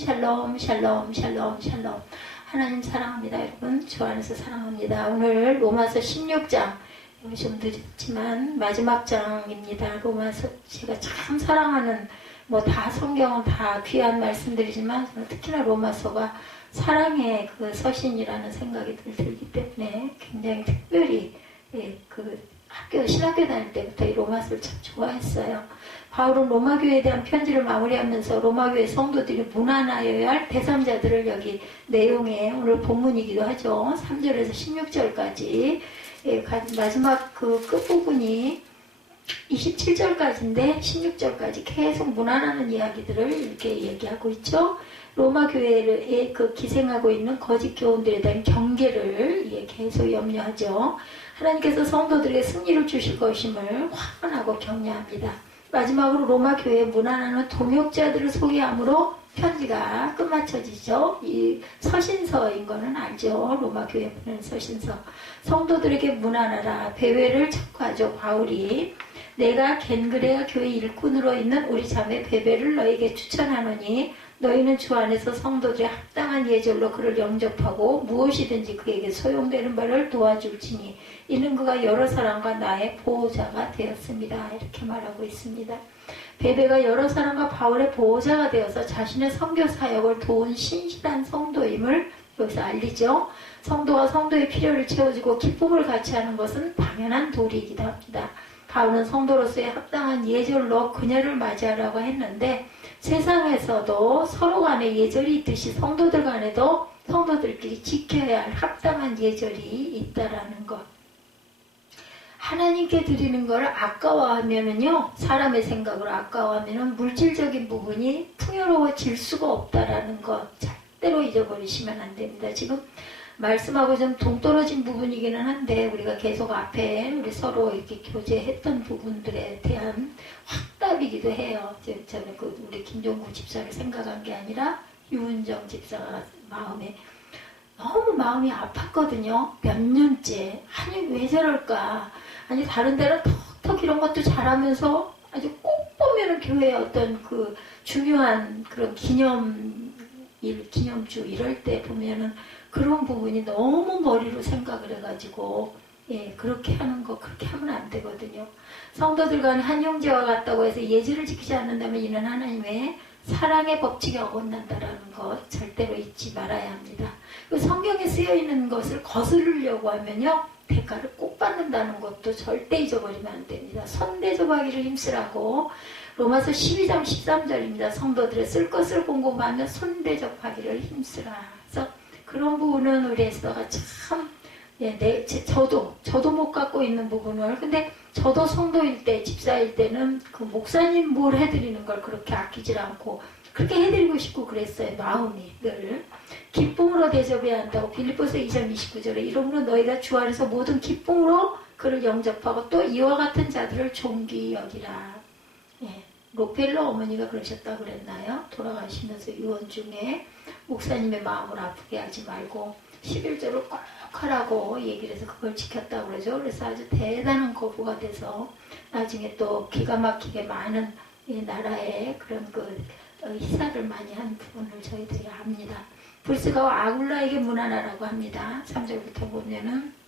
샬롬 샬롬 샬롬 샬롬. 하나님 사랑합니다. 여러분 주 안에서 사랑합니다. 오늘 로마서 16장 좀 늦었지만 마지막 장입니다. 로마서 제가 참 사랑하는 뭐 다 성경은 다 귀한 말씀들이지만 특히나 로마서가 사랑의 그 서신이라는 생각이 들기 때문에 굉장히 특별히 신학교 다닐 때부터 이 로마서를 참 좋아했어요. 바울은 로마교회에 대한 편지를 마무리하면서 로마교회 성도들이 무난하여야 할 제3자들을 여기 내용에 오늘 본문이기도 하죠. 3절에서 16절까지 마지막 그 끝부분이 27절까지인데 16절까지 계속 무난하는 이야기들을 이렇게 얘기하고 있죠. 로마 교회에 그 기생하고 있는 거짓 교훈들에 대한 경계를 계속 염려하죠. 하나님께서 성도들에게 승리를 주실 것임을 확언하고 격려합니다. 마지막으로 로마 교회에 무난하는 동역자들을 소개함으로 편지가 끝마쳐지죠. 이 서신서인 거는 알죠. 로마 교회에 보내는 서신서. 성도들에게 무난하라. 베베를 척하죠. 바울이 내가 겐그레아 교회 일꾼으로 있는 우리 자매 베베를 너에게 추천하노니 너희는 주 안에서 성도들의 합당한 예절로 그를 영접하고 무엇이든지 그에게 소용되는 바를 도와줄지니 이는 그가 여러 사람과 나의 보호자가 되었습니다. 이렇게 말하고 있습니다. 베베가 여러 사람과 바울의 보호자가 되어서 자신의 선교 사역을 도운 신실한 성도임을 여기서 알리죠. 성도가 성도의 필요를 채워주고 기쁨을 같이 하는 것은 당연한 도리이기도 합니다. 바울은 성도로서의 합당한 예절로 그녀를 맞이하라고 했는데 세상에서도 서로 간에 예절이 있듯이 성도들 간에도 성도들끼리 지켜야 할 합당한 예절이 있다라는 것. 하나님께 드리는 걸 아까워하면은요, 사람의 생각으로 아까워하면은 물질적인 부분이 풍요로워질 수가 없다라는 것 절대로 잊어버리시면 안 됩니다. 지금 말씀하고 좀 동떨어진 부분이기는 한데 우리가 계속 앞에 우리 서로 이렇게 교제했던 부분들에 대한 확답이기도 해요. 저는 우리 김종국 집사를 생각한 게 아니라 유은정 집사가 너무 마음이 아팠거든요. 몇 년째. 아니 왜 저럴까. 아니 다른 데는 턱턱 이런 것도 잘하면서 아주 꼭 보면은 교회의 어떤 그 중요한 그런 기념주 이럴 때 보면은 그런 부분이 너무 머리로 생각을 해가지고 그렇게 하면 안 되거든요. 성도들 간에 한 형제와 같다고 해서 예절을 지키지 않는다면 이는 하나님의 사랑의 법칙에 어긋난다라는 것 절대로 잊지 말아야 합니다. 성경에 쓰여있는 것을 거스르려고 하면요 대가를 꼭 받는다는 것도 절대 잊어버리면 안 됩니다. 손대접하기를 힘쓰라고 로마서 12장 13절입니다. 성도들의 쓸 것을 공고하며 손대접하기를 힘쓰라. 그래서 그런 부분은 우리 에스더가 참 저도 못 갖고 있는 부분을 근데 저도 성도일 때 집사일 때는 그 목사님 뭘 해드리는 걸 그렇게 아끼질 않고 그렇게 해드리고 싶고 그랬어요. 마음이 늘 기쁨으로 대접해야 한다고 빌립보서 2장 29절에 이러므로 너희가 주 안에서 모든 기쁨으로 그를 영접하고 또 이와 같은 자들을 존귀히 여기라. 로펠러 어머니가 그러셨다고 그랬나요? 돌아가시면서 유언 중에 목사님의 마음을 아프게 하지 말고 11조를 꼭 하라고 얘기를 해서 그걸 지켰다고 그러죠. 그래서 아주 대단한 거부가 돼서 나중에 또 기가 막히게 많은 이 나라의 그런 희사를 많이 한 부분을 저희들이 압니다. 브리스가와 아굴라에게 문안하라고 합니다. 3절부터 보면은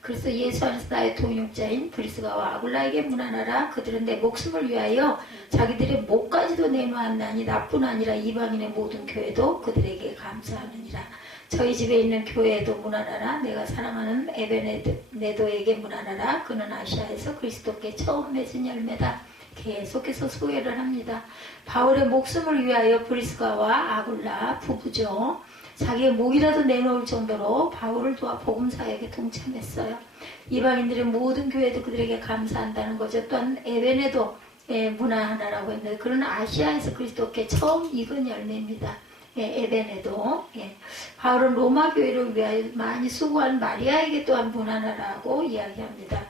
그래서 예수 안에서 나의 동역자인 브리스가와 아굴라에게 문안하라. 그들은 내 목숨을 위하여 자기들의 목까지도 내놓았나니 나뿐 아니라 이방인의 모든 교회도 그들에게 감사하느니라. 저희 집에 있는 교회에도 문안하라. 내가 사랑하는 에베네도에게 문안하라. 그는 아시아에서 그리스도께 처음 맺은 열매다. 계속해서 소개를 합니다. 바울의 목숨을 위하여 브리스가와 아굴라 부부죠. 자기의 목이라도 내놓을 정도로 바울을 도와 복음사역에 동참했어요. 이방인들의 모든 교회도 그들에게 감사한다는 거죠. 또한 에베네도 문안하라고 했는데 그는 아시아에서 그리스도께 처음 익은 열매입니다. 에베네도. 바울은 로마 교회를 위하여 많이 수고한 마리아에게 또한 문안하라고 이야기합니다.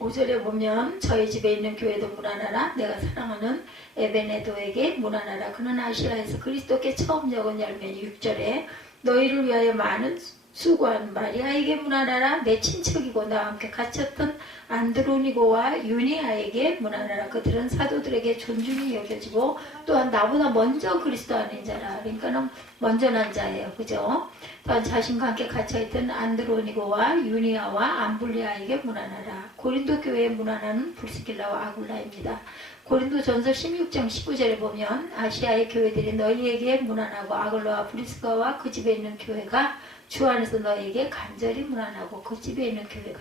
5절에 보면 저희 집에 있는 교회도 문안하라. 내가 사랑하는 에베네도에게 문안하라. 그는 아시아에서 그리스도께 처음 적은 열매니 6절에 너희를 위하여 많은 수고한 마리아에게 문안하라. 내 친척이고 나와 함께 갇혔던 안드로니고와 유니아에게 문안하라. 그들은 사도들에게 존중이 여겨지고 또한 나보다 먼저 그리스도 안인 자라. 그러니까는 먼저 난 자예요. 그죠? 또한 자신과 함께 갇혀있던 안드로니고와 유니아와 암블리아에게 문안하라. 고린도 교회에 문안하는 브리스길라와 아굴라입니다. 고린도 전서 16장 19절에 보면 아시아의 교회들이 너희에게 문안하고 아굴라와 브리스가와 그 집에 있는 교회가 주 안에서 너희에게 간절히 문안하고 그 집에 있는 교회가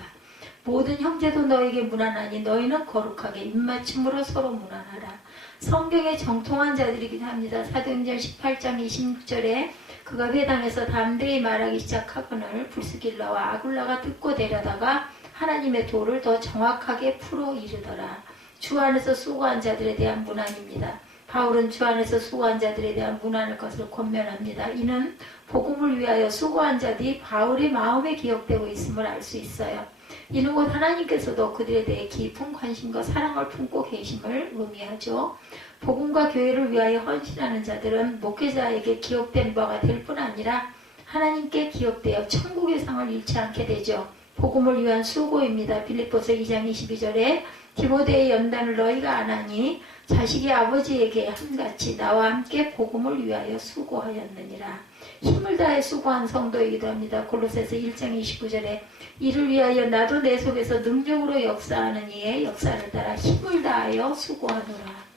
모든 형제도 너희에게 문안하니 너희는 거룩하게 입맞춤으로 서로 문안하라. 성경에 정통한 자들이긴 합니다. 사도행전 18장 26절에 그가 회당에서 담대히 말하기 시작하거늘 브리스길라와 아굴라가 듣고 데려다가 하나님의 도를 더 정확하게 풀어 이르더라. 주 안에서 수고한 자들에 대한 문안입니다. 바울은 주 안에서 수고한 자들에 대한 문안을 것을 권면합니다. 이는 복음을 위하여 수고한 자들이 바울의 마음에 기억되고 있음을 알 수 있어요. 이는 곧 하나님께서도 그들에 대해 깊은 관심과 사랑을 품고 계심을 의미하죠. 복음과 교회를 위하여 헌신하는 자들은 목회자에게 기억된 바가 될 뿐 아니라 하나님께 기억되어 천국의 상을 잃지 않게 되죠. 복음을 위한 수고입니다. 빌립보서 2장 22절에 디모데의 연단을 너희가 안 하니 자식이 아버지에게 함같이 나와 함께 복음을 위하여 수고하였느니라. 힘을 다해 수고한 성도이기도 합니다. 골로새서 1장 29절에 이를 위하여 나도 내 속에서 능력으로 역사하는 이의 역사를 따라 힘을 다하여 수고하노라.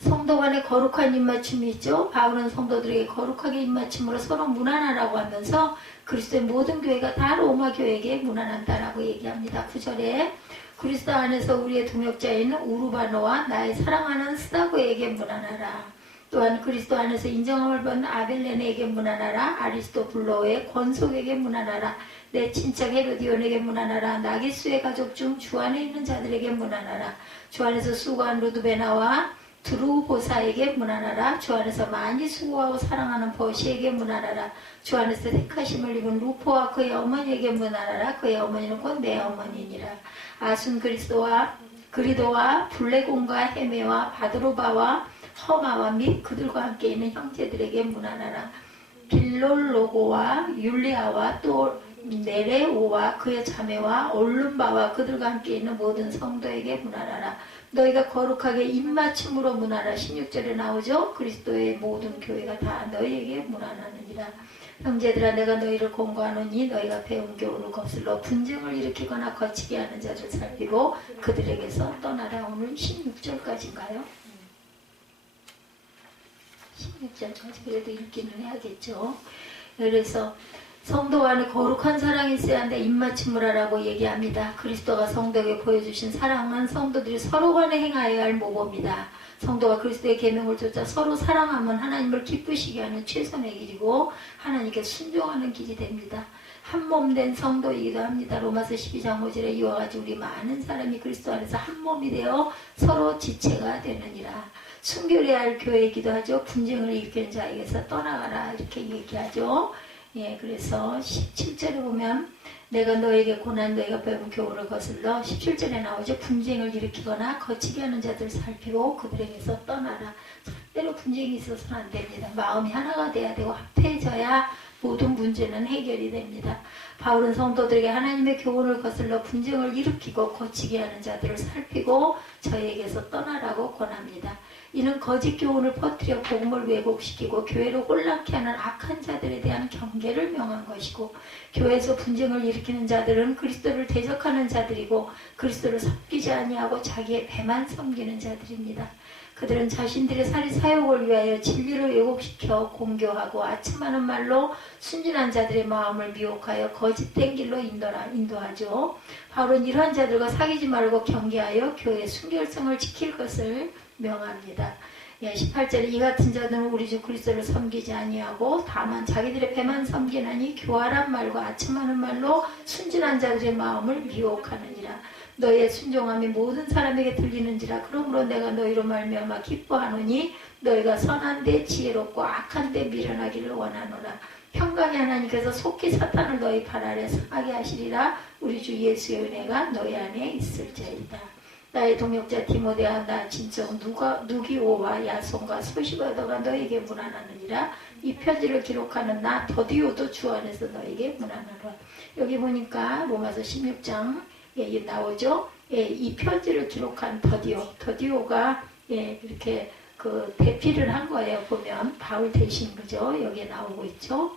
성도 간의 거룩한 입맞춤이 있죠. 바울은 성도들에게 거룩하게 입맞춤으로 서로 문안하라고 하면서 그리스도의 모든 교회가 다 로마 교회에게 문안한다라고 얘기합니다. 9절에 그리스도 안에서 우리의 동역자인 우르바노와 나의 사랑하는 스다고에게 문안하라. 또한 그리스도 안에서 인정함을 받는 아벨레네에게 문안하라. 아리스토블로의 권속에게 문안하라. 내 친척 헤로디온에게 문안하라. 나기수의 가족 중 주 안에 있는 자들에게 문안하라. 주 안에서 수고한 루드베나와 드루보사에게 문안하라. 주 안에서 많이 수고하고 사랑하는 버시에게 문안하라. 주 안에서 택하심을 입은 루포와 그의 어머니에게 문안하라. 그의 어머니는 곧 내 어머니니라. 아순 그리도와 블레곤과 헤메와 바드로바와 허마와 및 그들과 함께 있는 형제들에게 문안하라. 빌롤로고와 율리아와 또 네레오와 그의 자매와 올룸바와 그들과 함께 있는 모든 성도에게 문안하라. 너희가 거룩하게 입맞춤으로 문안하라. 16절에 나오죠. 그리스도의 모든 교회가 다 너희에게 문안하느니라. 형제들아 내가 너희를 권고하노니 너희가 배운 교훈을 거슬러 분쟁을 일으키거나 거치게 하는 자를 살피고 그들에게서 떠나라. 오늘 16절까지인가요? 16절까지 그래도 읽기는 해야겠죠. 그래서 성도 간에 거룩한 사랑이 있어야 한다. 입맞춤을 하라고 얘기합니다. 그리스도가 성도에게 보여주신 사랑은 성도들이 서로 간에 행하여야 할 모범이다. 성도가 그리스도의 계명을 쫓아 서로 사랑하면 하나님을 기쁘시게 하는 최선의 길이고 하나님께 순종하는 길이 됩니다. 한 몸 된 성도이기도 합니다. 로마서 12장 5절에 이와 같이 우리 많은 사람이 그리스도 안에서 한 몸이 되어 서로 지체가 되느니라. 순결해야 할 교회이기도 하죠. 분쟁을 일으키는 자에게서 떠나가라 이렇게 얘기하죠. 예, 그래서 17절에 보면 내가 너에게 고난 너희가 배운 교훈을 거슬러 17절에 나오죠. 분쟁을 일으키거나 거치게 하는 자들을 살피고 그들에게서 떠나라. 절대로 분쟁이 있어서는 안 됩니다. 마음이 하나가 돼야 되고 합해져야 모든 문제는 해결이 됩니다. 바울은 성도들에게 하나님의 교훈을 거슬러 분쟁을 일으키고 거치게 하는 자들을 살피고 저희에게서 떠나라고 권합니다. 이는 거짓 교훈을 퍼뜨려 복음을 왜곡시키고 교회를 혼란케 하는 악한 자들에 대한 경계를 명한 것이고 교회에서 분쟁을 일으키는 자들은 그리스도를 대적하는 자들이고 그리스도를 섬기지 아니하고 자기의 배만 섬기는 자들입니다. 그들은 자신들의 사욕을 위하여 진리를 왜곡시켜 공교하고 아첨하는 말로 순진한 자들의 마음을 미혹하여 거짓된 길로 인도하죠. 바울은 이러한 자들과 사귀지 말고 경계하여 교회의 순결성을 지킬 것을 명합니다. 18절에 이 같은 자들은 우리 주 그리스도를 섬기지 아니하고 다만 자기들의 배만 섬기나니 교활한 말과 아첨하는 말로 순진한 자들의 마음을 미혹하느니라. 너희의 순종함이 모든 사람에게 들리는지라. 그러므로 내가 너희로 말미암아 기뻐하노니 너희가 선한데 지혜롭고 악한데 미련하기를 원하노라. 평강의 하나님께서 속히 사탄을 너희 발 아래 상하게 하시리라. 우리 주 예수의 은혜가 너희 안에 있을지어다. 나의 동역자 디모데야 나 진정 누기오와 야손과 소시바더가 너에게 문안하느니라. 이 편지를 기록하는 나 더디오도 주 안에서 너에게 문안하라. 여기 보니까 로마서 16장 나오죠. 이 편지를 기록한 더디오가 이렇게 그 대피를 한 거예요. 보면 바울 대신 그죠? 여기에 나오고 있죠.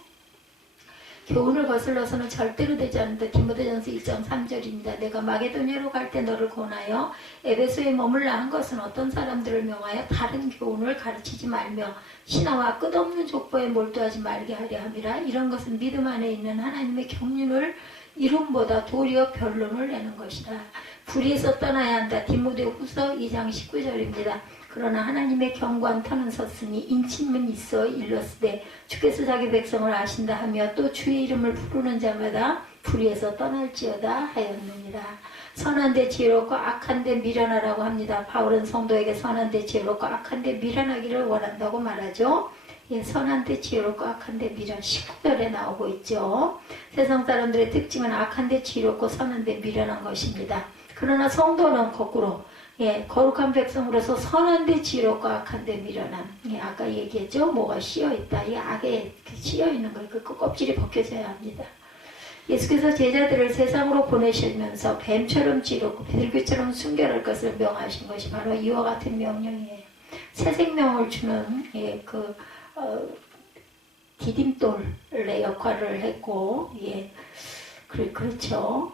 교훈을 거슬러서는 절대로 되지 않는다. 디모데전서 1장 3절입니다. 내가 마게도냐로 갈 때 너를 권하여 에베소에 머물라 한 것은 어떤 사람들을 명하여 다른 교훈을 가르치지 말며 신화와 끝없는 족보에 몰두하지 말게 하려 함이라. 이런 것은 믿음 안에 있는 하나님의 경륜을 이름보다 도리어 변론을 내는 것이다. 불의에서 떠나야 한다. 디모데후서 2장 19절입니다. 그러나 하나님의 경관 터는 섰으니 인침은 있어 일렀으되 주께서 자기 백성을 아신다 하며 또 주의 이름을 부르는 자마다 불의에서 떠날지어다 하였느니라. 선한데 지혜롭고 악한데 미련하라고 합니다. 바울은 성도에게 선한데 지혜롭고 악한데 미련하기를 원한다고 말하죠. 선한데 지혜롭고 악한데 미련 19절에 나오고 있죠. 세상 사람들의 특징은 악한데 지혜롭고 선한데 미련한 것입니다. 그러나 성도는 거꾸로 거룩한 백성으로서 선한데 지혜롭고 악한데 미련함. 아까 얘기했죠. 뭐가 씌어있다. 이 악에 씌어있는 거, 그 껍질이 벗겨져야 합니다. 예수께서 제자들을 세상으로 보내시면서 뱀처럼 지혜롭고 비둘기처럼 순결할 것을 명하신 것이 바로 이와 같은 명령이에요. 새 생명을 주는 디딤돌의 역할을 했고, 그렇죠.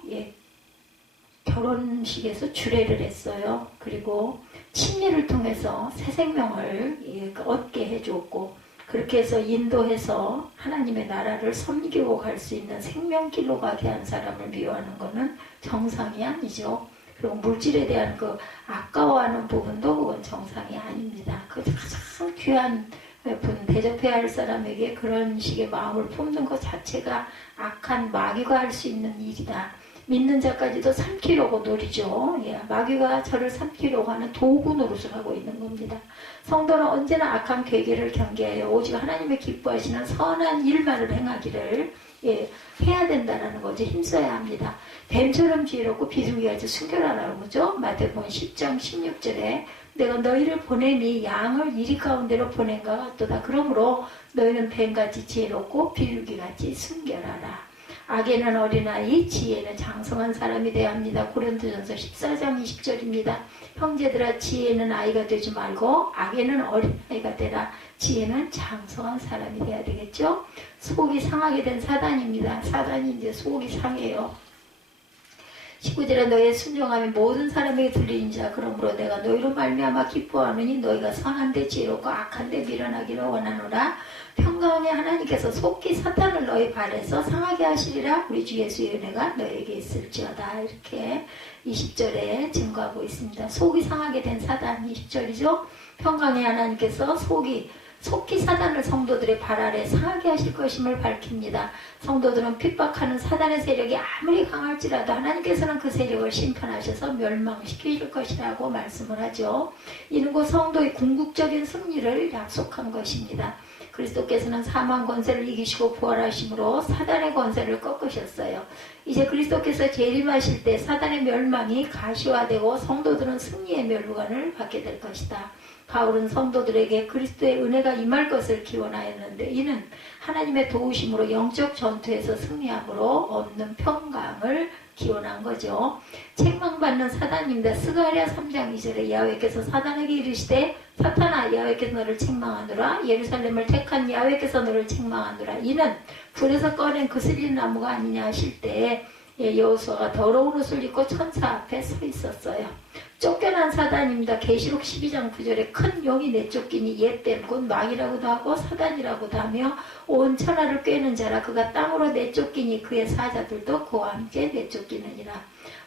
결혼식에서 주례를 했어요. 그리고 침례를 통해서 새 생명을 얻게 해줬고, 그렇게 해서 인도해서 하나님의 나라를 섬기고 갈 수 있는 생명길로 가게 한 사람을 미워하는 것은 정상이 아니죠. 그리고 물질에 대한 그 아까워하는 부분도 그건 정상이 아닙니다. 그 가장 귀한 분, 대접해야 할 사람에게 그런 식의 마음을 품는 것 자체가 악한 마귀가 할 수 있는 일이다. 믿는 자까지도 삼키려고 노리죠. 마귀가 저를 삼키려고 하는 도구 노릇을 하고 있는 겁니다. 성도는 언제나 악한 괴계를 경계하여 오직 하나님의 기뻐하시는 선한 일만을 행하기를 해야 된다는 거죠. 힘써야 합니다. 뱀처럼 지혜롭고 비둘기같이 순결하라고 그러죠. 마태복음 10장 16절에 내가 너희를 보내니 양을 이리 가운데로 보낸 것 같도다. 그러므로 너희는 뱀같이 지혜롭고 비둘기같이 순결하라. 악에는 어린아이, 지혜는 장성한 사람이 되어야 합니다. 고린도전서 14장 20절입니다. 형제들아 지혜는 아이가 되지 말고 악에는 어린아이가 되라. 지혜는 장성한 사람이 되어야 되겠죠. 속이 상하게 된 사단입니다. 사단이 이제 속이 상해요. 19절에 너의 순종함이 모든 사람에게 들리는지라. 그러므로 내가 너희로 말미암아 기뻐하느니 너희가 선한데 지혜롭고 악한데 미련하기를 원하노라. 평강의 하나님께서 속히 사탄을 너희 발에서 상하게 하시리라. 우리 주 예수의 은혜가 너에게 있을지어다. 이렇게 20절에 증거하고 있습니다. 속이 상하게 된 사단 20절이죠. 평강의 하나님께서 속히 사단을 성도들의 발 아래 상하게 하실 것임을 밝힙니다. 성도들은 핍박하는 사단의 세력이 아무리 강할지라도 하나님께서는 그 세력을 심판하셔서 멸망시킬 것이라고 말씀을 하죠. 이는 곧 성도의 궁극적인 승리를 약속한 것입니다. 그리스도께서는 사망 권세를 이기시고 부활하심으로 사단의 권세를 꺾으셨어요. 이제 그리스도께서 재림하실 때 사단의 멸망이 가시화되고 성도들은 승리의 멸관을 받게 될 것이다. 바울은 성도들에게 그리스도의 은혜가 임할 것을 기원하였는데 이는 하나님의 도우심으로 영적 전투에서 승리함으로 얻는 평강을 기원한 거죠. 책망받는 사단입니다. 스가랴 3장 2절에 야훼께서 사단에게 이르시되 사탄아 야훼께서 너를 책망하노라. 예루살렘을 택한 야훼께서 너를 책망하노라. 이는 불에서 꺼낸 그슬린 나무가 아니냐 하실 때 여호수아가 더러운 옷을 입고 천사 앞에 서 있었어요. 쫓겨난 사단입니다. 계시록 12장 9절에 큰 용이 내쫓기니 옛뱀 곧 마귀라고도 하고 사단이라고도 하며 온 천하를 꿰는 자라. 그가 땅으로 내쫓기니 그의 사자들도 그와 함께 내쫓기느니라.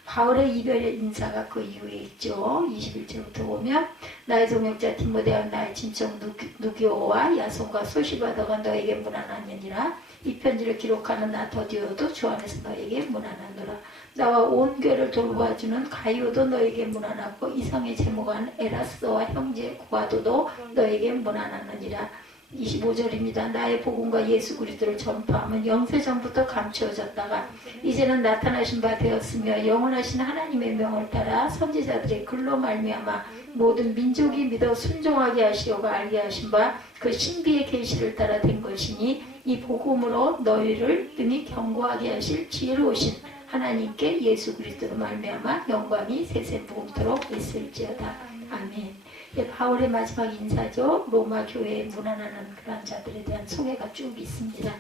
바울의 이별의 인사가 그 이후에 있죠. 21절부터 보면 나의 동역자 디모데와 나의 친척 누기오와 야손과 소시바더가 너에게 문안하느니라. 이 편지를 기록하는 나 더디오도 주 안에서 너에게 문안하노라. 나와 온 교회를 돌보아주는 가이오도 너에게 문안하고 이성의 제목한 에라스도와 형제 고아도도 너에게 문안하느니라. 25절입니다. 나의 복음과 예수 그리스도를 전파하면 영세전부터 감추어졌다가 이제는 나타나신 바 되었으며 영원하신 하나님의 명을 따라 선지자들의 글로 말미암아 모든 민족이 믿어 순종하게 하시려고 알게 하신 바 그 신비의 계시를 따라 된 것이니 이 복음으로 너희를 능히 경고하게 하실 지혜로우신 하나님께 예수 그리스도로 말미암아 영광이 세세무금토록 있을지어다. 아멘. 바울의 마지막 인사죠. 로마 교회에 문안하는 그런 자들에 대한 소개가 쭉 있습니다.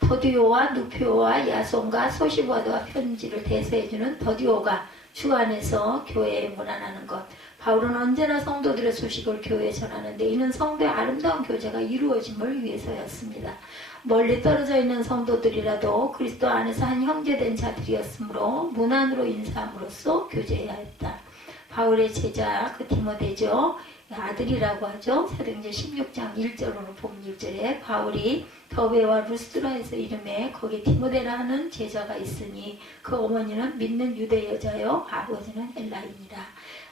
더디오와 누피오와 야손과 소시바드와 편지를 대세해주는 더디오가 주 안에서 교회에 문안하는 것. 바울은 언제나 성도들의 소식을 교회에 전하는데 이는 성도의 아름다운 교제가 이루어짐을 위해서였습니다. 멀리 떨어져 있는 성도들이라도 그리스도 안에서 한 형제된 자들이었으므로 문안으로 인사함으로써 교제해야 했다. 바울의 제자 그 디모데죠. 아들이라고 하죠. 사도행전 16장 1절로 보면 1절에 바울이 더베와 루스드라에서 이름에 거기 디모데라는 제자가 있으니 그 어머니는 믿는 유대 여자요 아버지는 헬라인이라.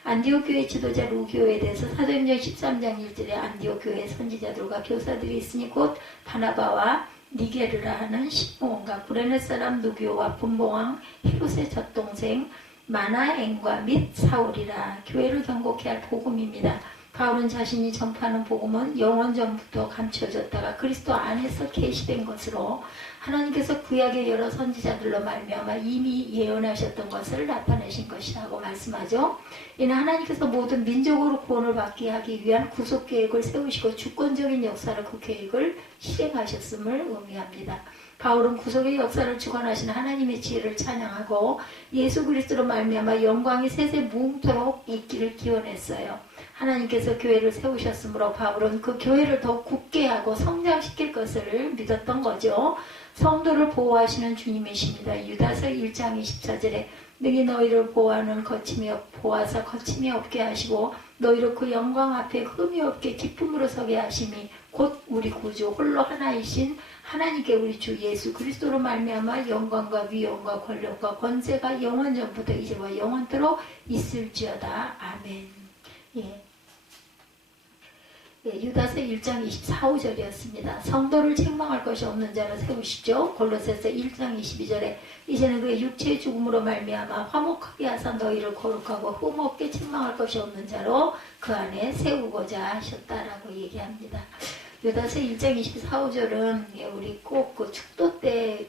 안디옥 교회 지도자 루기오에 대해서 사도행전 13장 1절에 안디옥 교회 선지자들과 교사들이 있으니 곧 바나바와 니게르라 하는 시므온과 구레네 사람 누기오와 분봉왕 헤롯의 젖동생 마나엔과 및 사울이라. 교회를 경고케 할 복음입니다. 바울은 자신이 전파하는 복음은 영원 전부터 감추어졌다가 그리스도 안에서 계시된 것으로 하나님께서 구약의 여러 선지자들로 말미암아 이미 예언하셨던 것을 나타내신 것이라고 말씀하죠. 이는 하나님께서 모든 민족으로 구원을 받게 하기 위한 구속 계획을 세우시고 주권적인 역사를 그 계획을 실행하셨음을 의미합니다. 바울은 구속의 역사를 주관하신 하나님의 지혜를 찬양하고 예수 그리스도로 말미암아 영광이 세세무음토록 있기를 기원했어요. 하나님께서 교회를 세우셨으므로 바울은 그 교회를 더 굳게 하고 성장시킬 것을 믿었던 거죠. 성도를 보호하시는 주님이십니다. 유다서 1장 24절에 능히 너희를 보호하사 거침이 없게 하시고 너희를 그 영광 앞에 흠이 없게 기쁨으로 서게 하심이 곧 우리 구주 홀로 하나이신 하나님께 우리 주 예수 그리스도로 말미암아 영광과 위엄과 권력과 권세가 영원전부터 이제와 영원토록 있을지어다. 아멘. 유다서 1장 24, 5절이었습니다. 성도를 책망할 것이 없는 자로 세우시죠. 골로새서 1장 22절에 이제는 그의 육체의 죽음으로 말미암아 화목하게 하사 너희를 거룩하고 흠없게 책망할 것이 없는 자로 그 안에 세우고자 하셨다라고 얘기합니다. 유다서 1장 24, 5절은 우리 꼭 그 축도 때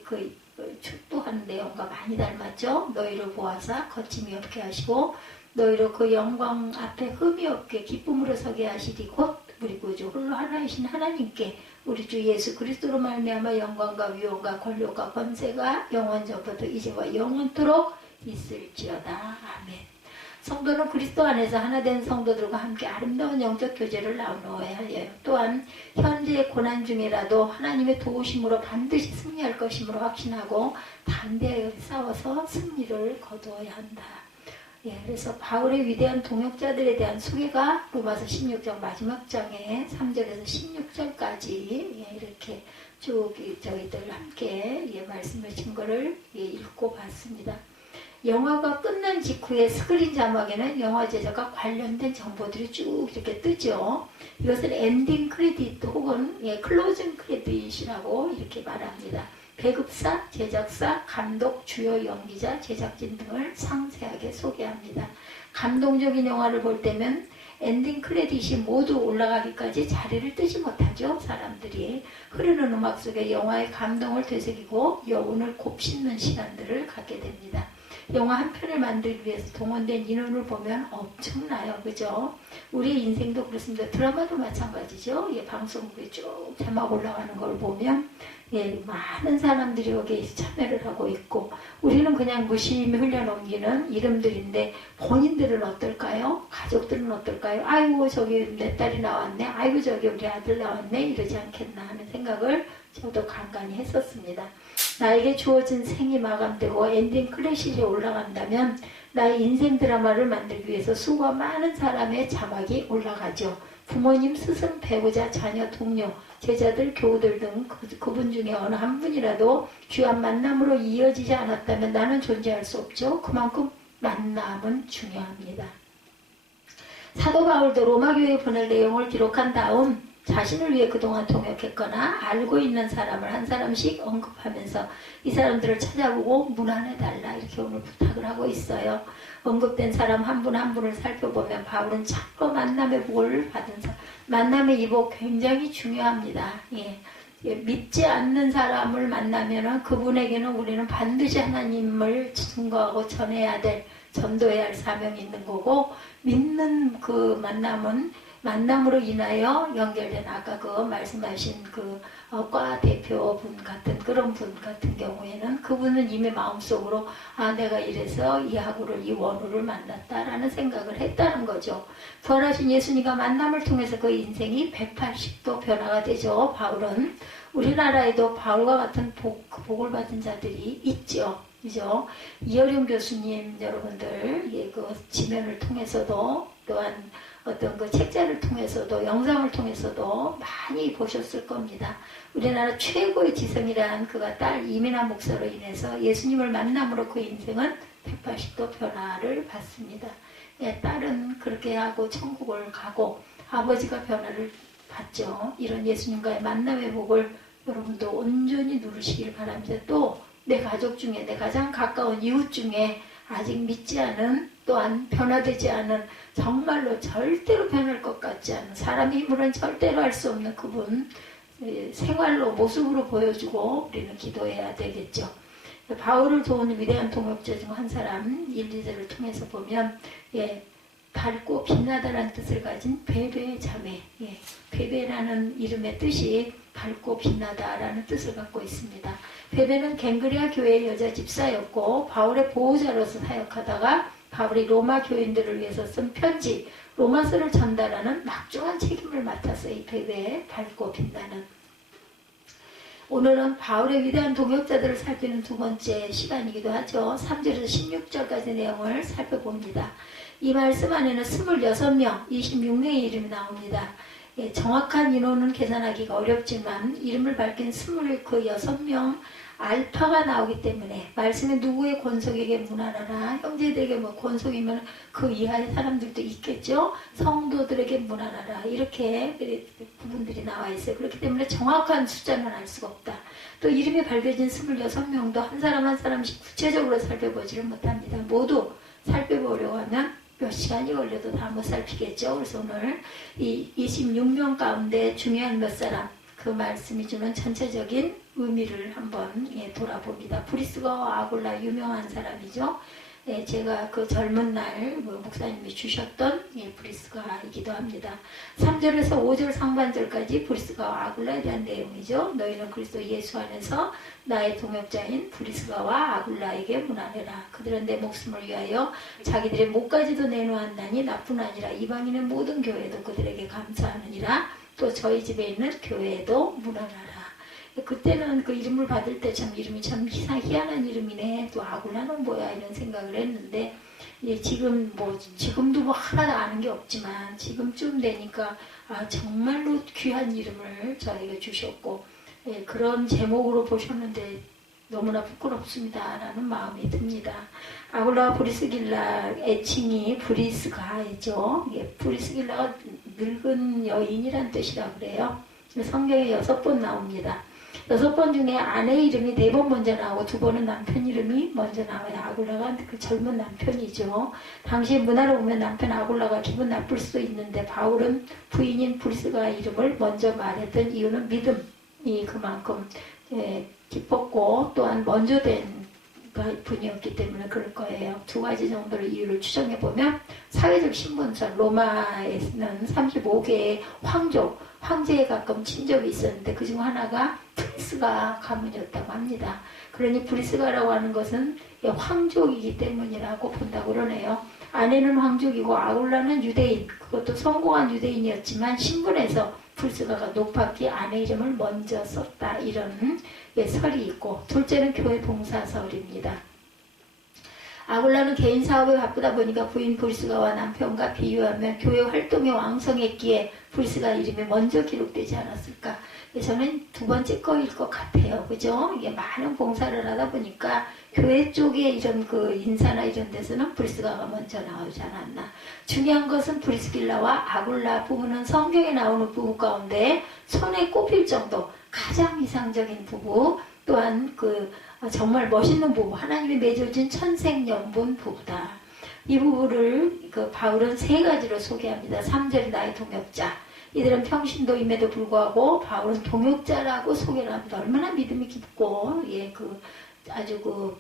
축도하는 내용과 많이 닮았죠. 너희를 보아사 거침이 없게 하시고 너희를 그 영광 앞에 흠이 없게 기쁨으로 서게 하시리 곧 우리 구주 홀로 하나이신 하나님께 우리 주 예수 그리스도로 말미암아 영광과 위엄과 권력과 권세가 영원전부터 이제와 영원토록 있을지어다. 아멘. 성도는 그리스도 안에서 하나된 성도들과 함께 아름다운 영적 교제를 나누어야 해요. 또한 현재의 고난 중이라도 하나님의 도우심으로 반드시 승리할 것임으로 확신하고 담대하게 싸워서 승리를 거두어야 한다. 그래서 바울의 위대한 동역자들에 대한 소개가 로마서 16장 마지막 장에 3절에서 16절까지 이렇게 쭉 저희들 함께 말씀을 증거를 읽고 봤습니다. 영화가 끝난 직후에 스크린 자막에는 영화 제작과 관련된 정보들이 쭉 이렇게 뜨죠. 이것을 엔딩 크레딧 혹은 클로징 크레딧이라고 이렇게 말합니다. 배급사, 제작사, 감독, 주요 연기자, 제작진 등을 상세하게 소개합니다. 감동적인 영화를 볼 때면 엔딩 크레딧이 모두 올라가기까지 자리를 뜨지 못하죠. 사람들이 흐르는 음악 속에 영화의 감동을 되새기고 여운을 곱씹는 시간들을 갖게 됩니다. 영화 한 편을 만들기 위해서 동원된 인원을 보면 엄청나요. 그죠? 우리의 인생도 그렇습니다. 드라마도 마찬가지죠. 방송국에 쭉 자막 올라가는 걸 보면 많은 사람들이 여기에 참여를 하고 있고 우리는 그냥 무심히 흘려넘기는 이름들인데 본인들은 어떨까요? 가족들은 어떨까요? 아이고 저기 내 딸이 나왔네. 아이고 저기 우리 아들 나왔네. 이러지 않겠나 하는 생각을 저도 간간히 했었습니다. 나에게 주어진 생이 마감되고 엔딩 크레딧이 올라간다면 나의 인생 드라마를 만들기 위해서 수가 많은 사람의 자막이 올라가죠. 부모님, 스승, 배우자, 자녀, 동료, 제자들, 교우들 등 그분 중에 어느 한 분이라도 귀한 만남으로 이어지지 않았다면 나는 존재할 수 없죠. 그만큼 만남은 중요합니다. 사도 바울도 로마 교회에 보낼 내용을 기록한 다음 자신을 위해 그동안 동역했거나 알고 있는 사람을 한 사람씩 언급하면서 이 사람들을 찾아보고 문안해달라 이렇게 오늘 부탁을 하고 있어요. 언급된 사람 한 분 한 분을 살펴보면 바울은 참으로 만남의 복을 받은 사람, 만남의 이 복 굉장히 중요합니다. 믿지 않는 사람을 만나면 그분에게는 우리는 반드시 하나님을 증거하고 전해야 될, 전도해야 할 사명이 있는 거고, 믿는 그 만남은 만남으로 인하여 연결된 아까 그 말씀하신 과 대표분 같은 그런 분 같은 경우에는 그분은 이미 마음속으로 내가 이래서 이 하구를 이 원우를 만났다라는 생각을 했다는 거죠. 부활하신 예수님과 만남을 통해서 그 인생이 180도 변화가 되죠. 바울은 우리나라에도 바울과 같은 복을 받은 자들이 있죠. 그죠? 이어룡 교수님 여러분들 그 지면을 통해서도 또한 어떤 그 책자를 통해서도 영상을 통해서도 많이 보셨을 겁니다. 우리나라 최고의 지성이란 그가 딸 이민아 목사로 인해서 예수님을 만남으로 그 인생은 180도 변화를 받습니다. 딸은 그렇게 하고 천국을 가고 아버지가 변화를 받죠. 이런 예수님과의 만남의 복을 여러분도 온전히 누리시길 바랍니다. 또 내 가족 중에 내 가장 가까운 이웃 중에 아직 믿지 않은 또한 변화되지 않은 정말로 절대로 변할 것 같지 않은 사람의 힘으로는 절대로 할 수 없는 그분 생활로 모습으로 보여주고 우리는 기도해야 되겠죠. 바울을 도우는 위대한 동역자 중 한 사람 1, 2절을 통해서 보면 밝고 빛나다라는 뜻을 가진 베베의 자매, 베베라는 이름의 뜻이 밝고 빛나다라는 뜻을 갖고 있습니다. 베베는 갱그리아 교회의 여자 집사였고 바울의 보호자로서 사역하다가 바울이 로마 교인들을 위해서 쓴 편지, 로마서를 전달하는 막중한 책임을 맡았어요. 이 베베의 밝고 빛나는. 오늘은 바울의 위대한 동역자들을 살피는 두 번째 시간이기도 하죠. 3절에서 16절까지 내용을 살펴봅니다. 이 말씀 안에는 26명, 26명의 이름이 나옵니다. 정확한 인원은 계산하기가 어렵지만 이름을 밝힌 26명 알파가 나오기 때문에 말씀에 누구의 권속에게 문안하라, 형제들에게 뭐 권속이면 그 이하의 사람들도 있겠죠. 성도들에게 문안하라 이렇게 부분들이 나와 있어요. 그렇기 때문에 정확한 숫자는 알 수가 없다. 또 이름이 밝혀진 26명도 한 사람 한 사람씩 구체적으로 살펴보지를 못합니다. 모두 살펴보려고 하면 몇 시간이 걸려도 다 못 살피겠죠. 그래서 오늘 이 26명 가운데 중요한 몇 사람, 그 말씀이 주는 전체적인 의미를 한번 돌아봅니다. 브리스가와 아굴라 유명한 사람이죠. 제가 그 젊은 날 목사님이 주셨던 브리스가이기도 합니다. 3절에서 5절 상반절까지 브리스가와 아굴라에 대한 내용이죠. 너희는 그리스도 예수 안에서 나의 동역자인 브리스가와 아굴라에게 문안해라. 그들은 내 목숨을 위하여 자기들의 목까지도 내놓았나니 나뿐 아니라 이방인의 모든 교회도 그들에게 감사하느니라. 또 저희 집에 있는 교회에도 문안하라. 그때는 그 이름을 받을 때 참 이름이 참 희한한 이름이네. 또 아굴라는 뭐야 이런 생각을 했는데 지금도 뭐 하나도 아는 게 없지만 지금쯤 되니까 정말로 귀한 이름을 저에게 주셨고 그런 제목으로 보셨는데 너무나 부끄럽습니다 라는 마음이 듭니다. 아굴라와 브리스길라 애칭이 브리스가이죠. 브리스길라가 늙은 여인이란 뜻이라고 그래요. 성경에 6번 나옵니다. 6번 중에 아내 이름이 4번 먼저 나오고 2번은 남편 이름이 먼저 나와요. 아굴라가 그 젊은 남편이죠. 당시 문화로 보면 남편 아굴라가 기분 나쁠 수도 있는데 바울은 부인인 브리스가 이름을 먼저 말했던 이유는 믿음이 그만큼 기뻤고 또한 먼저 된 분이었기 때문에 그럴 거예요. 2가지 정도의 이유를 추정해보면 사회적 신분선, 로마에는 35개의 황제에 가까운 친족이 있었는데 그중 하나가 브리스가 가문이었다고 합니다. 그러니 브리스가라고 하는 것은 황족이기 때문이라고 본다고 그러네요. 아내는 황족이고 아굴라는 유대인, 그것도 성공한 유대인이었지만 신분에서 브리스가가 높았기에 아내 이름을 먼저 썼다 이런 설이 있고, 둘째는 교회 봉사설입니다. 아굴라는 개인 사업에 바쁘다 보니까 부인 브리스가와 남편과 비유하면 교회 활동이 왕성했기에 브리스가 이름이 먼저 기록되지 않았을까. 저는 두 번째 거일 것 같아요. 그죠? 이게 많은 봉사를 하다 보니까 교회 쪽에 이런 그 인사나 이런 데서는 브리스가가 먼저 나오지 않았나. 중요한 것은 브리스길라와 아굴라 부부는 성경에 나오는 부부 가운데 손에 꼽힐 정도 가장 이상적인 부부, 또한 정말 멋있는 부부, 하나님이 맺어준 천생연분 부부다. 이 부부를 바울은 세 가지로 소개합니다. 3절 나의 동역자. 이들은 평신도임에도 불구하고 바울은 동역자라고 소개를 합니다. 얼마나 믿음이 깊고 아주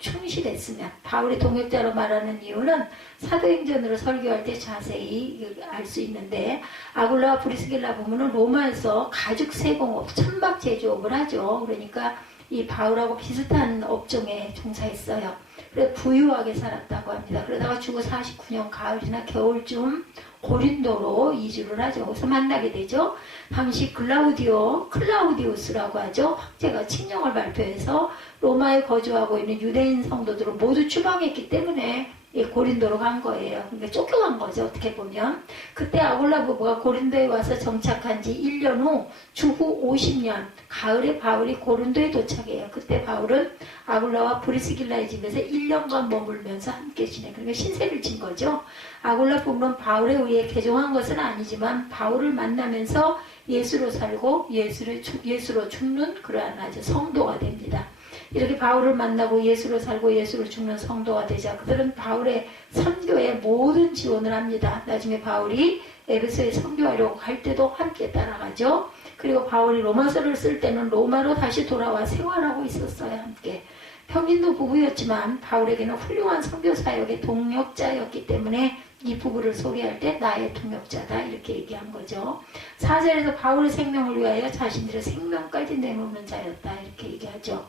충실했으면. 바울이 동역자로 말하는 이유는 사도행전으로 설교할 때 자세히 알 수 있는데, 아굴라와 브리스길라 부부는 로마에서 가죽 세공업, 천막 제조업을 하죠. 그러니까 이 바울하고 비슷한 업종에 종사했어요. 그래서 부유하게 살았다고 합니다. 그러다가 주고 49년 가을이나 겨울쯤 고린도로 이주를 하죠. 거기서 만나게 되죠. 당시 클라우디우스라고 하죠. 황제가 칙령을 발표해서 로마에 거주하고 있는 유대인 성도들을 모두 추방했기 때문에 고린도로 간 거예요. 그러니까 쫓겨간 거죠. 어떻게 보면. 그때 아굴라 부부가 고린도에 와서 정착한 지 1년 후 주후 50년 가을에 바울이 고린도에 도착해요. 그때 바울은 아굴라와 브리스길라의 집에서 1년간 머물면서 함께 지내. 그러니까 신세를 진 거죠. 아굴라 부부는 바울에 의해 개종한 것은 아니지만 바울을 만나면서 예수로 살고 예수로 죽는 그러한 아주 성도가 됩니다. 이렇게 바울을 만나고 예수로 살고 예수로 죽는 성도가 되자 그들은 바울의 선교에 모든 지원을 합니다. 나중에 바울이 에베소에 선교하려고 할 때도 함께 따라가죠. 그리고 바울이 로마서를 쓸 때는 로마로 다시 돌아와 생활하고 있었어요. 함께. 평신도 부부였지만 바울에게는 훌륭한 선교 사역의 동역자였기 때문에 이 부부를 소개할 때 나의 동역자다 이렇게 얘기한 거죠. 4절에서 바울의 생명을 위하여 자신들의 생명까지 내놓는 자였다 이렇게 얘기하죠.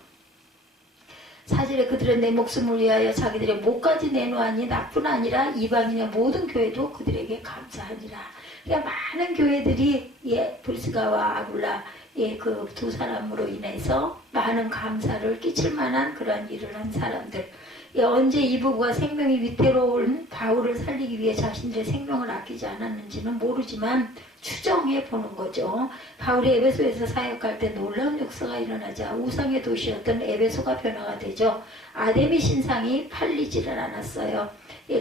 4절에 그들은 내 목숨을 위하여 자기들의 목까지 내놓으니 나뿐 아니라 이방인의 모든 교회도 그들에게 감사하니라. 그러니까 많은 교회들이 브리스가와 아굴라 그 두 사람으로 인해서 많은 감사를 끼칠 만한 그러한 일을 한 사람들. 언제 이 부부가 생명이 위태로운 바울을 살리기 위해 자신들의 생명을 아끼지 않았는지는 모르지만 추정해 보는 거죠. 바울이 에베소에서 사역할 때 놀라운 역사가 일어나자 우상의 도시였던 에베소가 변화가 되죠. 아데미 신상이 팔리지를 않았어요.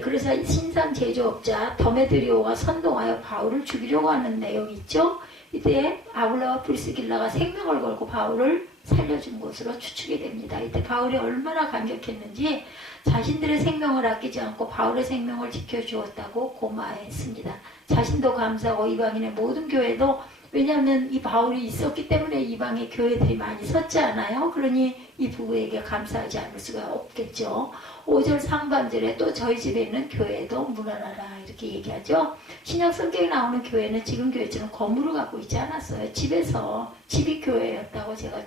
그래서 신상 제조업자 더메드리오가 선동하여 바울을 죽이려고 하는 내용이 있죠. 이때 아굴라와 브리스길라가 생명을 걸고 바울을 살려준 것으로 추측이 됩니다. 이때 바울이 얼마나 감격했는지 자신들의 생명을 아끼지 않고 바울의 생명을 지켜주었다고 고마워했습니다. 자신도 감사하고 이방인의 모든 교회도, 왜냐하면 이 바울이 있었기 때문에 이방의 교회들이 많이 섰지 않아요? 그러니 이 부부에게 감사하지 않을 수가 없겠죠. 5절 상반절에 또 저희 집에 있는 교회도 문안하라 이렇게 얘기하죠. 신약 성경에 나오는 교회는 지금 교회처럼 건물을 갖고 있지 않았어요. 집이 교회였다고 제가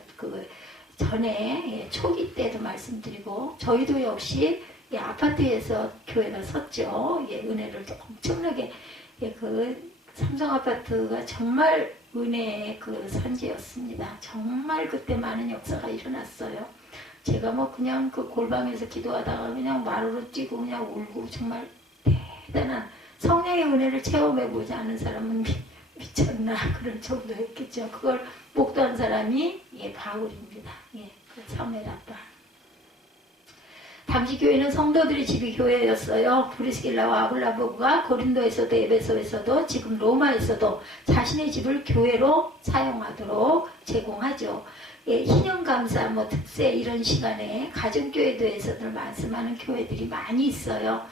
전에 초기 때도 말씀드리고, 저희도 역시 아파트에서 교회가 섰죠. 은혜를 엄청나게 삼성 아파트가 정말 은혜의 산지였습니다. 정말 그때 많은 역사가 일어났어요. 제가 그냥 골방에서 기도하다가 그냥 마루로 뛰고 그냥 울고, 정말 대단한 성령의 은혜를 체험해보지 않은 사람은 미쳤나 그런 정도였겠죠. 그걸 목도한 사람이 바울입니다. 사무엘 아빠. 당시 교회는 성도들의 집이 교회였어요. 브리스길라와 아굴라 부부가 고린도에서도 에베소에서도 지금 로마에서도 자신의 집을 교회로 사용하도록 제공하죠. 희년감사, 특세 이런 시간에 가정교회에 대해서들 말씀하는 교회들이 많이 있어요.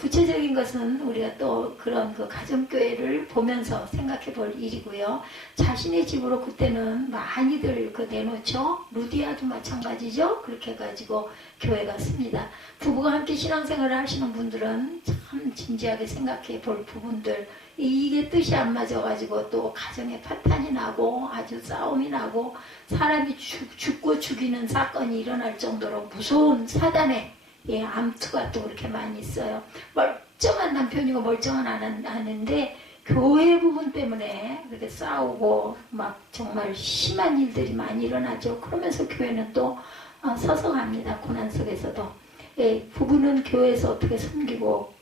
구체적인 것은 우리가 또 그런 가정교회를 보면서 생각해 볼 일이고요. 자신의 집으로 그때는 많이들 내놓죠. 루디아도 마찬가지죠. 그렇게 해가지고 교회가 씁니다. 부부가 함께 신앙생활을 하시는 분들은 참 진지하게 생각해 볼 부분들, 이게 뜻이 안 맞아가지고 또 가정에 파탄이 나고 아주 싸움이 나고 사람이 죽고 죽이는 사건이 일어날 정도로 무서운 사단의 암투가 또 그렇게 많이 있어요. 멀쩡한 남편이고 멀쩡한 아내인데 교회 부분 때문에 그렇게 싸우고 정말 심한 일들이 많이 일어나죠. 그러면서 교회는 또 서성합니다. 고난 속에서도. 예, 부부는 교회에서 어떻게 섬기고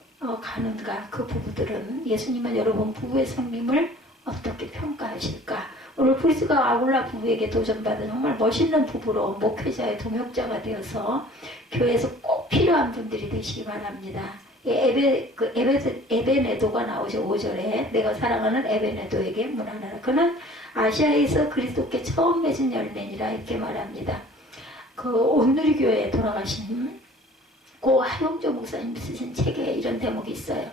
가는가, 그 부부들은, 예수님은 여러분 부부의 섬김을 어떻게 평가하실까? 오늘 프리스가 아굴라 부부에게 도전받은 정말 멋있는 부부로 목회자의 동역자가 되어서 교회에서 꼭 필요한 분들이 되시기 바랍니다. 에베네도가 나오죠. 5절에 내가 사랑하는 에베네도에게 문안하라. 그는 아시아에서 그리스도께 처음 맺은 열매니라 이렇게 말합니다. 그 온누리교회에 돌아가신 고 하용조 목사님 쓰신 책에 이런 대목이 있어요.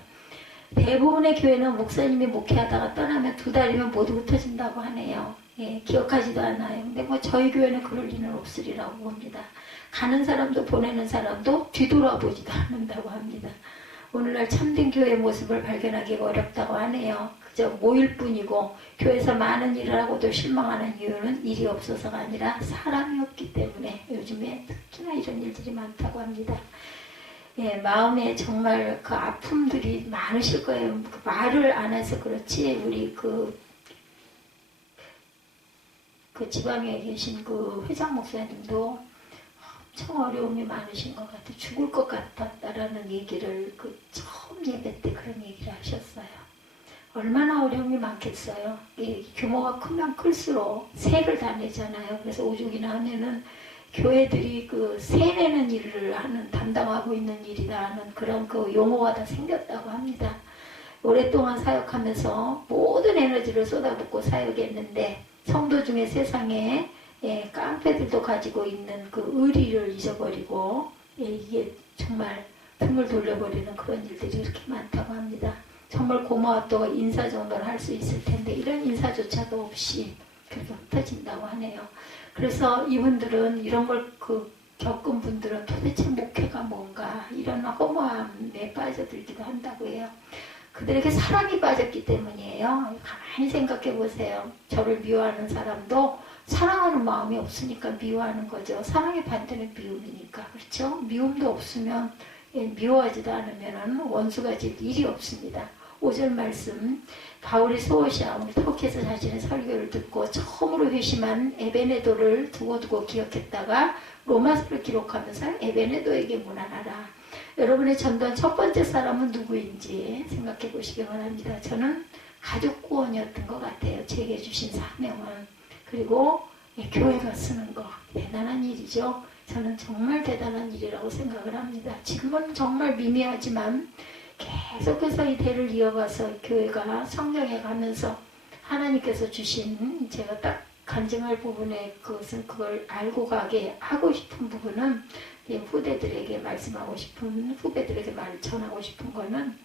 대부분의 교회는 목사님이 목회하다가 떠나면 2달이면 모두 흩어진다고 하네요. 예, 기억하지도 않아요. 근데 뭐 저희 교회는 그럴 리는 없으리라고 봅니다. 가는 사람도 보내는 사람도 뒤돌아보지도 않는다고 합니다. 오늘날 참된 교회의 모습을 발견하기가 어렵다고 하네요. 그저 모일 뿐이고 교회에서 많은 일을 하고도 실망하는 이유는 일이 없어서가 아니라 사람이 없기 때문에 요즘에 특히나 이런 일들이 많다고 합니다. 예, 마음에 정말 그 아픔들이 많으실 거예요. 그 말을 안 해서 그렇지 우리 그 지방에 계신 그 회장 목사님도 엄청 어려움이 많으신 것 같아요. 죽을 것 같았다라는 얘기를 그 처음 예배 때 그런 얘기를 하셨어요. 얼마나 어려움이 많겠어요. 규모가 크면 클수록 세를 다 내잖아요. 그래서 오죽이나 하면은 교회들이 그 세내는 일을 담당하고 있는 일이다 하는 그런 그 용어가 다 생겼다고 합니다. 오랫동안 사역하면서 모든 에너지를 쏟아붓고 사역했는데 성도 중에 세상에 깡패들도 가지고 있는 그 의리를 잊어버리고 이게 정말 등을 돌려버리는 그런 일들이 이렇게 많다고 합니다. 정말 고마웠다고 인사 정도는 할 수 있을 텐데 이런 인사조차도 없이 그렇게 흩어진다고 하네요. 그래서 이분들은 이런 걸 겪은 분들은 도대체 목회가 뭔가 이런 허무함에 빠져들기도 한다고 해요. 그들에게 사랑이 빠졌기 때문이에요. 가만히 생각해 보세요. 저를 미워하는 사람도 사랑하는 마음이 없으니까 미워하는 거죠. 사랑의 반대는 미움이니까. 그렇죠? 미움도 없으면 미워하지도 않으면 원수가 질 일이 없습니다. 5절 말씀, 바울이 소아시아 오늘 터키에서 자신의 설교를 듣고 처음으로 회심한 에베네도를 두고두고 기억했다가 로마서를 기록하면서 에베네도에게 문안하라. 여러분의 전도한 첫 번째 사람은 누구인지 생각해 보시기 바랍니다. 저는 가족 구원이었던 것 같아요. 제게 주신 사명은. 그리고 교회가 쓰는 거 대단한 일이죠. 저는 정말 대단한 일이라고 생각을 합니다. 지금은 정말 미미하지만 계속해서 이 대를 이어가서 교회가 성장해 가면서 하나님께서 주신 제가 딱 간증할 부분에 그걸 알고 가게 하고 싶은 부분은 후대들에게 말씀하고 싶은 후배들에게 전하고 싶은 거는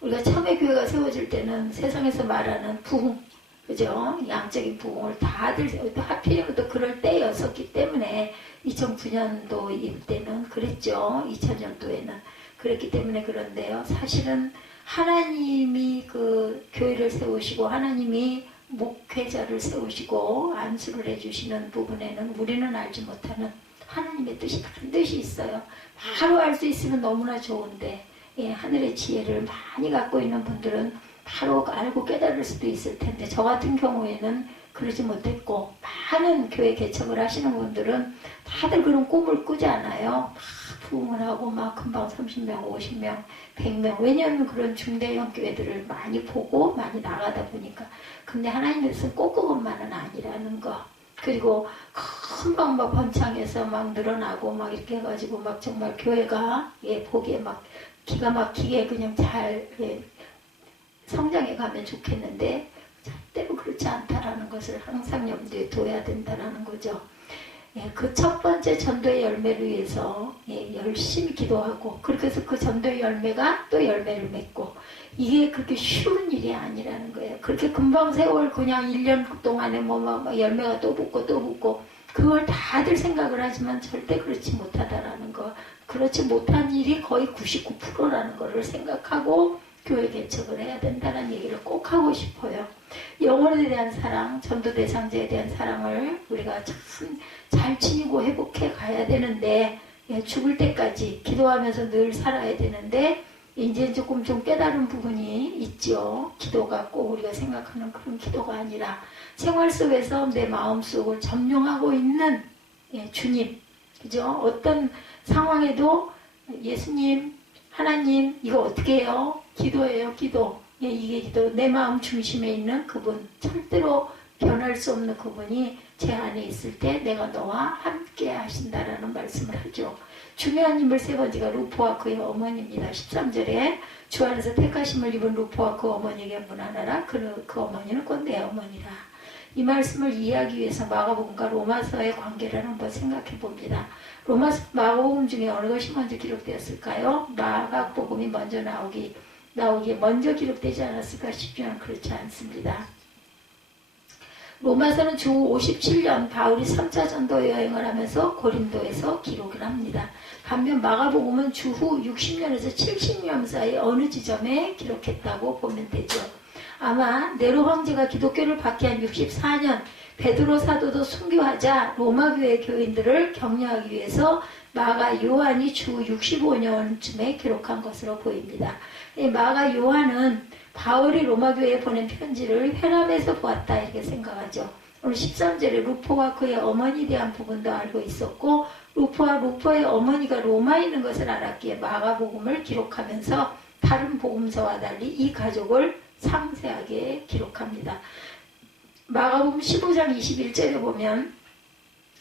우리가 처음에 교회가 세워질 때는 세상에서 말하는 부흥 그죠? 양적인 부흥을 다들 하필이면 또 그럴 때였었기 때문에 2009년도 이때는 그랬죠. 2000년도에는 그랬기 때문에 그런데요. 사실은 하나님이 그 교회를 세우시고 하나님이 목회자를 세우시고 안수를 해주시는 부분에는 우리는 알지 못하는 하나님의 뜻이 반드시 있어요. 바로 알 수 있으면 너무나 좋은데 하늘의 지혜를 많이 갖고 있는 분들은 바로 알고 깨달을 수도 있을 텐데 저 같은 경우에는 그러지 못했고 많은 교회 개척을 하시는 분들은 다들 그런 꿈을 꾸지 않아요. 부흥을 하고 막 금방 30명, 50명, 100명 왜냐하면 그런 중대형 교회들을 많이 보고 많이 나가다 보니까 근데 하나님의 뜻은 꼭 그것만은 아니라는 거 그리고 금방 막 번창해서 막 늘어나고 막 이렇게 해가지고 막 정말 교회가 보기에 막 기가 막히게 그냥 잘 성장해 가면 좋겠는데 절대로 그렇지 않다라는 것을 항상 염두에 둬야 된다라는 거죠. 그 첫 번째 전도의 열매를 위해서 열심히 기도하고 그렇게 해서 그 전도의 열매가 또 열매를 맺고 이게 그렇게 쉬운 일이 아니라는 거예요. 그렇게 금방 세월 그냥 1년 동안에 뭐 열매가 또 붙고 그걸 다들 생각을 하지만 절대 그렇지 못하다라는 거 그렇지 못한 일이 거의 99%라는 거를 생각하고 교회 개척을 해야 된다는 얘기를 꼭 하고 싶어요. 영혼에 대한 사랑, 전도 대상자에 대한 사랑을 우리가 참 잘 지니고 회복해 가야 되는데 죽을 때까지 기도하면서 늘 살아야 되는데 이제 조금 좀 깨달은 부분이 있죠. 기도가 꼭 우리가 생각하는 그런 기도가 아니라 생활 속에서 내 마음속을 점령하고 있는 주님 그죠? 어떤 상황에도 예수님, 하나님, 이거 어떻게 해요? 기도예요, 기도. 예, 이게 기도. 내 마음 중심에 있는 그분, 절대로 변할 수 없는 그분이 제 안에 있을 때 내가 너와 함께 하신다라는 말씀을 하죠. 중요한 인물 세 번째가 루포와 그의 어머니입니다. 13절에 주 안에서 택하심을 입은 루포와 그 어머니에게 문안하라. 그 어머니는 곧 내 어머니라. 이 말씀을 이해하기 위해서 마가복음과 로마서의 관계를 한번 생각해 봅니다. 로마서, 마가복음 중에 어느 것이 먼저 기록되었을까요? 마가복음이 먼저 나오기에 먼저 기록되지 않았을까 싶지만 그렇지 않습니다. 로마서는 주 57년 바울이 3차 전도 여행을 하면서 고린도에서 기록을 합니다. 반면 마가복음은 주후 60년에서 70년 사이 어느 지점에 기록했다고 보면 되죠. 아마 네로 황제가 기독교를 박해한 64년 베드로 사도도 순교하자 로마 교회 교인들을 격려하기 위해서 마가 요한이 주 65년쯤에 기록한 것으로 보입니다. 이 마가 요한은 바울이 로마 교회에 보낸 편지를 회람해서 보았다 이렇게 생각하죠. 오늘 13절에 루포와 그의 어머니에 대한 부분도 알고 있었고 루포와 루포의 어머니가 로마에 있는 것을 알았기에 마가복음을 기록하면서 다른 복음서와 달리 이 가족을 상세하게 기록합니다. 마가복음 15장 21절에 보면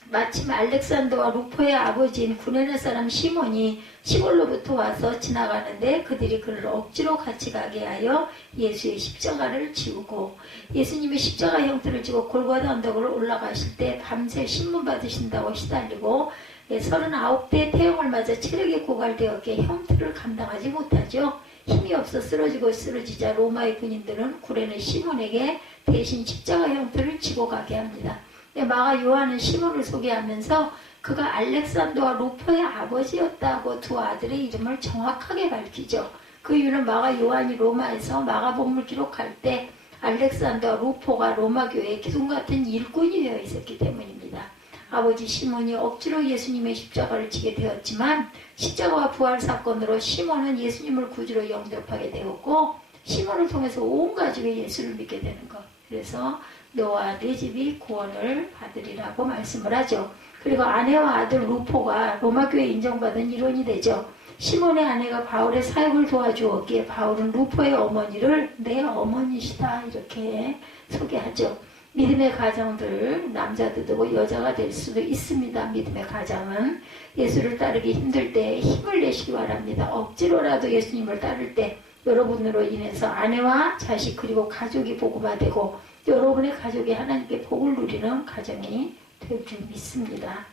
마침 알렉산더와 루포의 아버지인 구레네 사람 시몬이 시골로부터 와서 지나가는데 그들이 그를 억지로 같이 가게 하여 예수의 십자가를 지우고 예수님의 십자가 형태를 지고 골고다 언덕을 올라가실 때 밤새 신문 받으신다고 시달리고 39대 태형을 맞아 체력이 고갈되었기에 형태를 감당하지 못하죠. 힘이 없어 쓰러지자 로마의 군인들은 구레네 시몬에게 대신 십자가 형태를 지고 가게 합니다. 마가 요한은 시몬을 소개하면서 그가 알렉산더와 루포의 아버지였다고 두 아들의 이름을 정확하게 밝히죠. 그 이유는 마가 요한이 로마에서 마가복음을 기록할 때 알렉산더와 루포가 로마 교회의 기둥 같은 일꾼이 되어 있었기 때문입니다. 아버지 시몬이 억지로 예수님의 십자가를 지게 되었지만 십자가와 부활 사건으로 시몬은 예수님을 구주로 영접하게 되었고 시몬을 통해서 온 가족이 예수를 믿게 되는 것. 그래서 너와 네 집이 구원을 받으리라고 말씀을 하죠. 그리고 아내와 아들 루포가 로마교회에 인정받은 일원이 되죠. 시몬의 아내가 바울의 사역을 도와주었기에 바울은 루포의 어머니를 내 어머니시다 이렇게 소개하죠. 믿음의 가정들, 남자도 되고 여자가 될 수도 있습니다. 믿음의 가정은 예수를 따르기 힘들 때 힘을 내시기 바랍니다. 억지로라도 예수님을 따를 때 여러분으로 인해서 아내와 자식 그리고 가족이 복음화되고 여러분의 가족이 하나님께 복을 누리는 가정이 될 줄 믿습니다.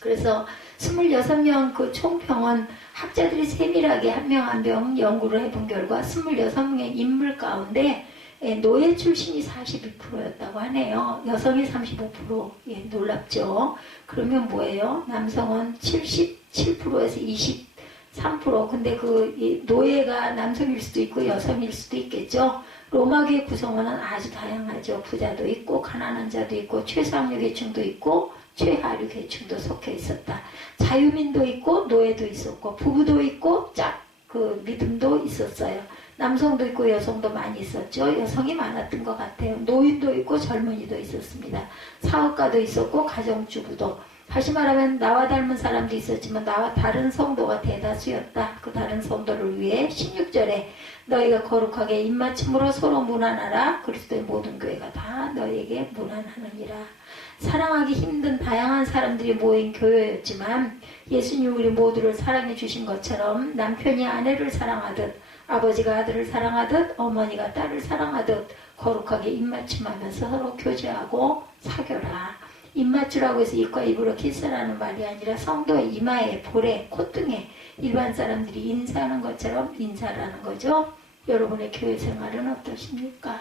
그래서 26명 그 총평은 학자들이 세밀하게 한 명 한 명 연구를 해본 결과 26명의 인물 가운데 노예 출신이 42%였다고 하네요. 여성이 35%. 예, 놀랍죠. 그러면 뭐예요? 남성은 77%에서 23%. 근데 그 노예가 남성일 수도 있고 여성일 수도 있겠죠. 로마교회 구성원은 아주 다양하죠. 부자도 있고 가난한 자도 있고 최상류 계층도 있고 최하류 계층도 속해 있었다. 자유민도 있고 노예도 있었고 부부도 있고 그 믿음도 있었어요. 남성도 있고 여성도 많이 있었죠. 여성이 많았던 것 같아요. 노인도 있고 젊은이도 있었습니다. 사업가도 있었고 가정주부도. 다시 말하면 나와 닮은 사람도 있었지만 나와 다른 성도가 대다수였다. 그 다른 성도를 위해 16절에 너희가 거룩하게 입맞춤으로 서로 문안하라. 그리스도의 모든 교회가 다 너희에게 문안하느니라. 사랑하기 힘든 다양한 사람들이 모인 교회였지만 예수님 우리 모두를 사랑해 주신 것처럼 남편이 아내를 사랑하듯 아버지가 아들을 사랑하듯 어머니가 딸을 사랑하듯 거룩하게 입맞춤하면서 서로 교제하고 사겨라. 입맞추라고 해서 입과 입으로 키스라는 말이 아니라 성도의 이마에, 볼에, 콧등에 일반 사람들이 인사하는 것처럼 인사라는 거죠. 여러분의 교회 생활은 어떠십니까?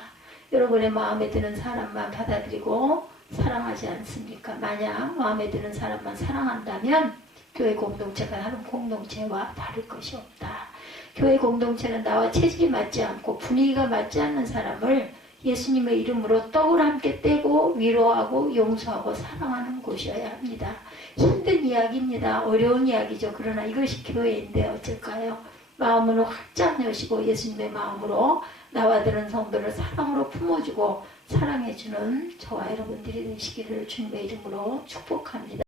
여러분의 마음에 드는 사람만 받아들이고 사랑하지 않습니까? 만약 마음에 드는 사람만 사랑한다면 교회 공동체가 다른 공동체와 다를 것이 없다. 교회 공동체는 나와 체질이 맞지 않고 분위기가 맞지 않는 사람을 예수님의 이름으로 떡을 함께 떼고 위로하고 용서하고 사랑하는 곳이어야 합니다. 힘든 이야기입니다. 어려운 이야기죠. 그러나 이것이 교회인데 어쩔까요? 마음으로 확장 여시고 예수님의 마음으로 나와 다른 성도를 사랑으로 품어주고 사랑해주는 저와 여러분들이 되시기를 주님의 이름으로 축복합니다.